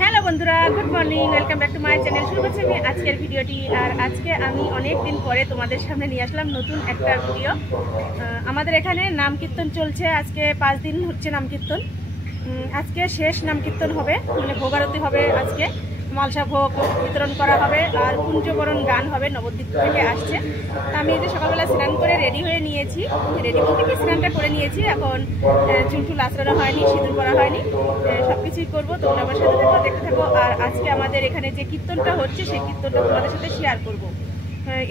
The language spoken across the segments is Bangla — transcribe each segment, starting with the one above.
হ্যালো বন্ধুরা, good morning, welcome back to my channel. শুরু করছি আমি আজকের ভিডিওটি। আর আজকে আমি অনেক দিন পরে তোমাদের সামনে নিয়ে আসলাম নতুন একটা ভিডিও। আমাদের এখানে নাম কীর্তন চলছে, আজকে 5 দিন হচ্ছে নাম কীর্তন। আজকে শেষ নাম কীর্তন হবে, মানে ভোগ আরতি হবে, আজকে মালসা ভোগ বিতরণ করা হবে আর কুঞ্জবরণ গান হবে, নবদ্বীপ থেকে আসছে। আমি এই যে সকালবেলা স্নান করে রেডি হয়ে নিয়েছি, রেডি বলতে কি স্নানটা করে নিয়েছি। এখন চুলটুল আঁচড়ানো হয়নি, সিঁদুর করা হয়নি, সব কিছুই করবো। তোমরা আমার সাথে থাকো, দেখতে থাকো। আর আজকে আমাদের এখানে যে কীর্তনটা হচ্ছে সেই কীর্তনটা তোমাদের সাথে শেয়ার করব।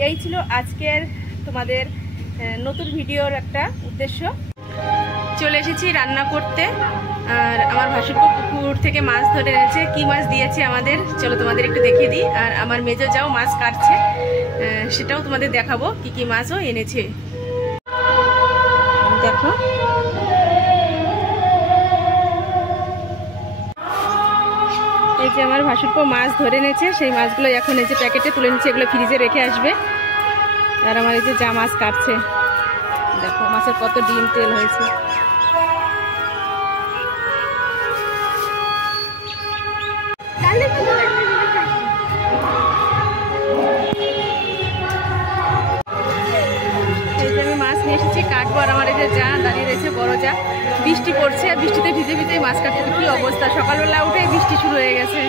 এই ছিল আজকের তোমাদের নতুন ভিডিওর একটা উদ্দেশ্য। চলে এসেছি রান্না করতে, আর আমার ভাসুরপো পুকুর থেকে মাছ ধরে এনেছে। কি মাছ দিয়েছে আমাদের চলো তোমাদের একটু দেখিয়ে দিই। আর আমার মেজো যাও মাছ কাটছে, সেটাও তোমাদের দেখাবো কি কি মাছও এনেছে। দেখো এই যে আমার ভাসুরপো মাছ ধরে এনেছে, সেই মাছগুলো এখন এই যে প্যাকেটে তুলে নিচ্ছে, এগুলো ফ্রিজে রেখে আসবে। আর আমার এই যে যা মাছ কাটছে, দেখো মাছের কত ডিম তেল হয়েছে। এই যে আমি মাছ নিয়ে এসেছি, কাটবো। আর আমার এই যে যা দাঁড়িয়ে রয়েছে, বড় যা। বৃষ্টি পড়ছে, আর বৃষ্টিতে ভিজে ভিজে মাছ কাটতে কি অবস্থা। সকালবেলা উঠে বৃষ্টি শুরু হয়ে গেছে।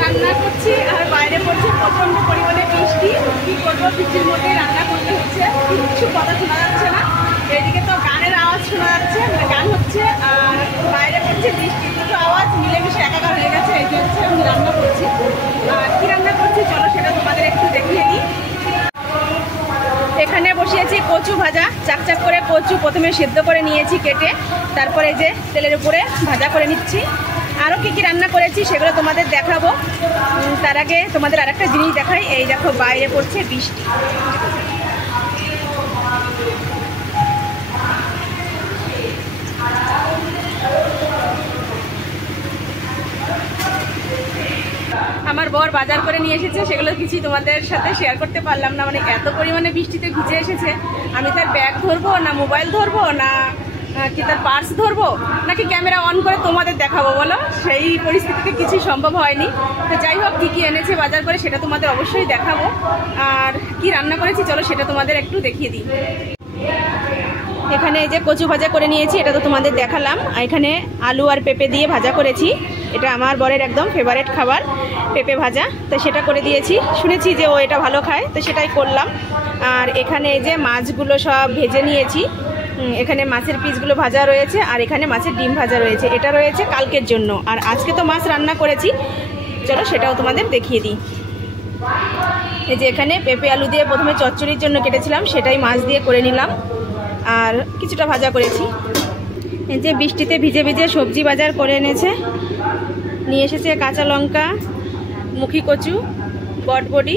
রান্না করছি আর বাইরে পড়ছে প্রচন্ড পরিমাণে বৃষ্টি। কি করবো, বৃষ্টির মধ্যে রান্না করতে হচ্ছে, কিছু কথা শোনা যাচ্ছে না। এদিকে তো গানের আওয়াজ শোনা যাচ্ছে, মানে গান হচ্ছে, আর বাইরে পড়ছে বৃষ্টি। দুটো আওয়াজ মিলেমিশে একাকার হয়ে গেছে। এই যে হচ্ছে আমি রান্না করছি। আর কি রান্না করছি চলো সেটা তোমাদের একটু দেখিয়ে দিই। এখানে বসিয়েছি কচু ভাজা, চাকচাক করে কচু প্রথমে সেদ্ধ করে নিয়েছি কেটে, তারপরে যে তেলের উপরে ভাজা করে নিচ্ছি। আরও কী কী রান্না করেছি সেগুলো তোমাদের দেখাবো। তার আগে তোমাদের আরেকটা জিনিস দেখাই। এই দেখো বাইরে পড়ছে বৃষ্টি। আমার বর বাজার করে নিয়ে এসেছে, সেগুলো কিছুই তোমাদের সাথে শেয়ার করতে পারলাম না। মানে এত পরিমাণে বৃষ্টিতে ভিজে এসেছে, আমি তার ব্যাগ ধরবো না মোবাইল ধরবো না কি তার পার্স ধরবো নাকি ক্যামেরা অন করে তোমাদের দেখাবো বলো। সেই পরিস্থিতিতে কিছুই সম্ভব হয়নি। তো যাই হোক, কী কী এনেছে বাজার করে সেটা তোমাদের অবশ্যই দেখাবো। আর কি রান্না করেছি চলো সেটা তোমাদের একটু দেখিয়ে দিই। এখানে এই যে কচু ভাজা করে নিয়েছি, এটা তো তোমাদের দেখালাম। এখানে আলু আর পেঁপে দিয়ে ভাজা করেছি, এটা আমার বরের একদম ফেভারিট খাবার, পেঁপে ভাজা। তো সেটা করে দিয়েছি, শুনেছি যে ও এটা ভালো খায়, তো সেটাই করলাম। আর এখানে এই যে মাছগুলো সব ভেজে নিয়েছি, এখানে মাছের পিসগুলো ভাজা রয়েছে, আর এখানে মাছের ডিম ভাজা রয়েছে। এটা রয়েছে কালকের জন্য, আর আজকে তো মাছ রান্না করেছি, চলো সেটাও তোমাদের দেখিয়ে দিই। এই যে এখানে পেঁপে আলু দিয়ে প্রথমে চচ্চড়ির জন্য কেটেছিলাম, সেটাই মাছ দিয়ে করে নিলাম, আর কিছুটা ভাজা করেছি। এই যে বৃষ্টিতে ভিজে ভিজে সবজি বাজার করে এনেছে, নিয়ে এসেছে কাঁচা লঙ্কা, মুখি কচু, বটবডি,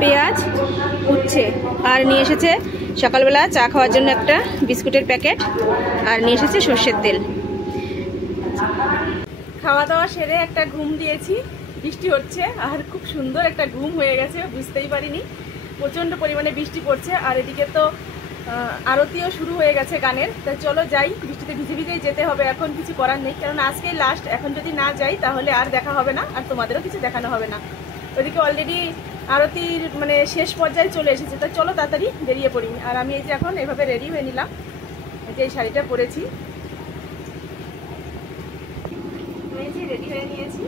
পেঁয়াজ, উচ্ছে, আর নিয়ে এসেছে সকালবেলা চা খাওয়ার জন্য একটা বিস্কুটের প্যাকেট, আর নিয়ে এসেছে সর্ষের তেল। খাওয়া দাওয়া সেরে একটা ঘুম দিয়েছি, বৃষ্টি হচ্ছে আর খুব সুন্দর একটা ঘুম হয়ে গেছে, বুঝতেই পারিনি। প্রচণ্ড পরিমাণে বৃষ্টি পড়ছে, আর এদিকে তো আরতিও শুরু হয়ে গেছে গানের। তাই চলো যাই, বৃষ্টিতে ভিজে ভিজেই যেতে হবে, এখন কিছু করার নেই, কারণ আজকেই লাস্ট। এখন যদি না যাই তাহলে আর দেখা হবে না, আর তোমাদেরও কিছু দেখানো হবে না। ওইদিকে অলরেডি আরতির মানে শেষ পর্যায়ে চলে এসেছে, তাই চলো তাড়াতাড়ি বেরিয়ে পড়ি। আর আমি এই যে এখন এভাবে রেডি হয়ে নিলাম, এই যে এই শাড়িটা পরেছি, এই যে রেডি হয়ে নিয়েছি।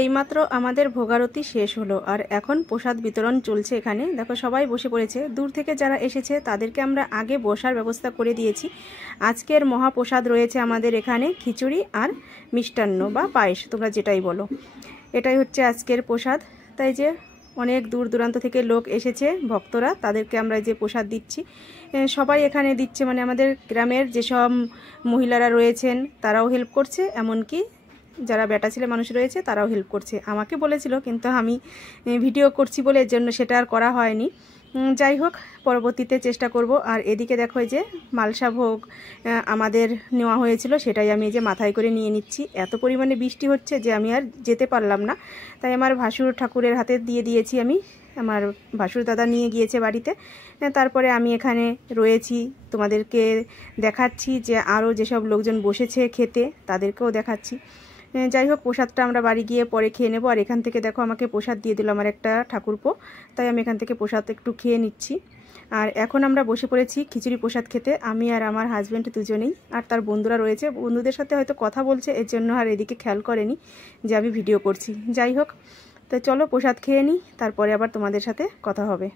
এইমাত্র আমাদের ভোগারতি শেষ হলো আর এখন প্রসাদ বিতরণ চলছে। এখানে দেখো সবাই বসে পড়েছে। দূর থেকে যারা এসেছে তাদেরকে আমরা আগে বসার ব্যবস্থা করে দিয়েছি। আজকের মহাপ্রসাদ রয়েছে আমাদের এখানে খিচুড়ি আর মিষ্টান্ন বা পায়েস, তোমরা যেটাই বলো, এটাই হচ্ছে আজকের প্রসাদ। তাই যে অনেক দূর দূরান্ত থেকে লোক এসেছে ভক্তরা, তাদেরকে আমরা যে প্রসাদ দিচ্ছি সবাই এখানে দিচ্ছে, মানে আমাদের গ্রামের যেসব মহিলারা রয়েছেন তারাও হেল্প করছে, এমনকি যারা বেটা ছেলে মানুষ রয়েছে তারাও হেল্প করছে। আমাকে বলেছিল কিন্তু আমি ভিডিও করছি বলে এর জন্য সেটা আর করা হয়নি। যাই হোক, পরবর্তীতে চেষ্টা করব। আর এদিকে দেখো যে মালসা ভোগ আমাদের নেওয়া হয়েছিল, সেটাই আমি যে মাথায় করে নিয়ে নিচ্ছি। এত পরিমাণে বৃষ্টি হচ্ছে যে আমি আর যেতে পারলাম না, তাই আমার ভাসুর ঠাকুরের হাতে দিয়ে দিয়েছি। আমি আমার ভাসুর দাদা নিয়ে গিয়েছে বাড়িতে, তারপরে আমি এখানে রয়েছি, তোমাদেরকে দেখাচ্ছি যে আরও যেসব লোকজন বসেছে খেতে তাদেরকেও দেখাচ্ছি। যাই হোক, প্রসাদটা আমরা বাড়ি গিয়ে পরে খেয়ে নেব। আর এখান থেকে দেখো আমাকে প্রসাদ দিয়ে দিল আমার একটা ঠাকুরপো, তাই আমি এখান থেকে প্রসাদ একটু খেয়ে নিচ্ছি। আর এখন আমরা বসে পড়েছি খিচুড়ি প্রসাদ খেতে, আমি আর আমার হাজব্যান্ড দুজনেই। আর তার বন্ধুরা রয়েছে, বন্ধুদের সাথে হয়তো কথা বলছে, এর জন্য আর এদিকে খেয়াল করেনি যে আমি ভিডিও করছি। যাই হোক, তো চলো প্রসাদ খেয়ে নিই, তারপরে আবার তোমাদের সাথে কথা হবে।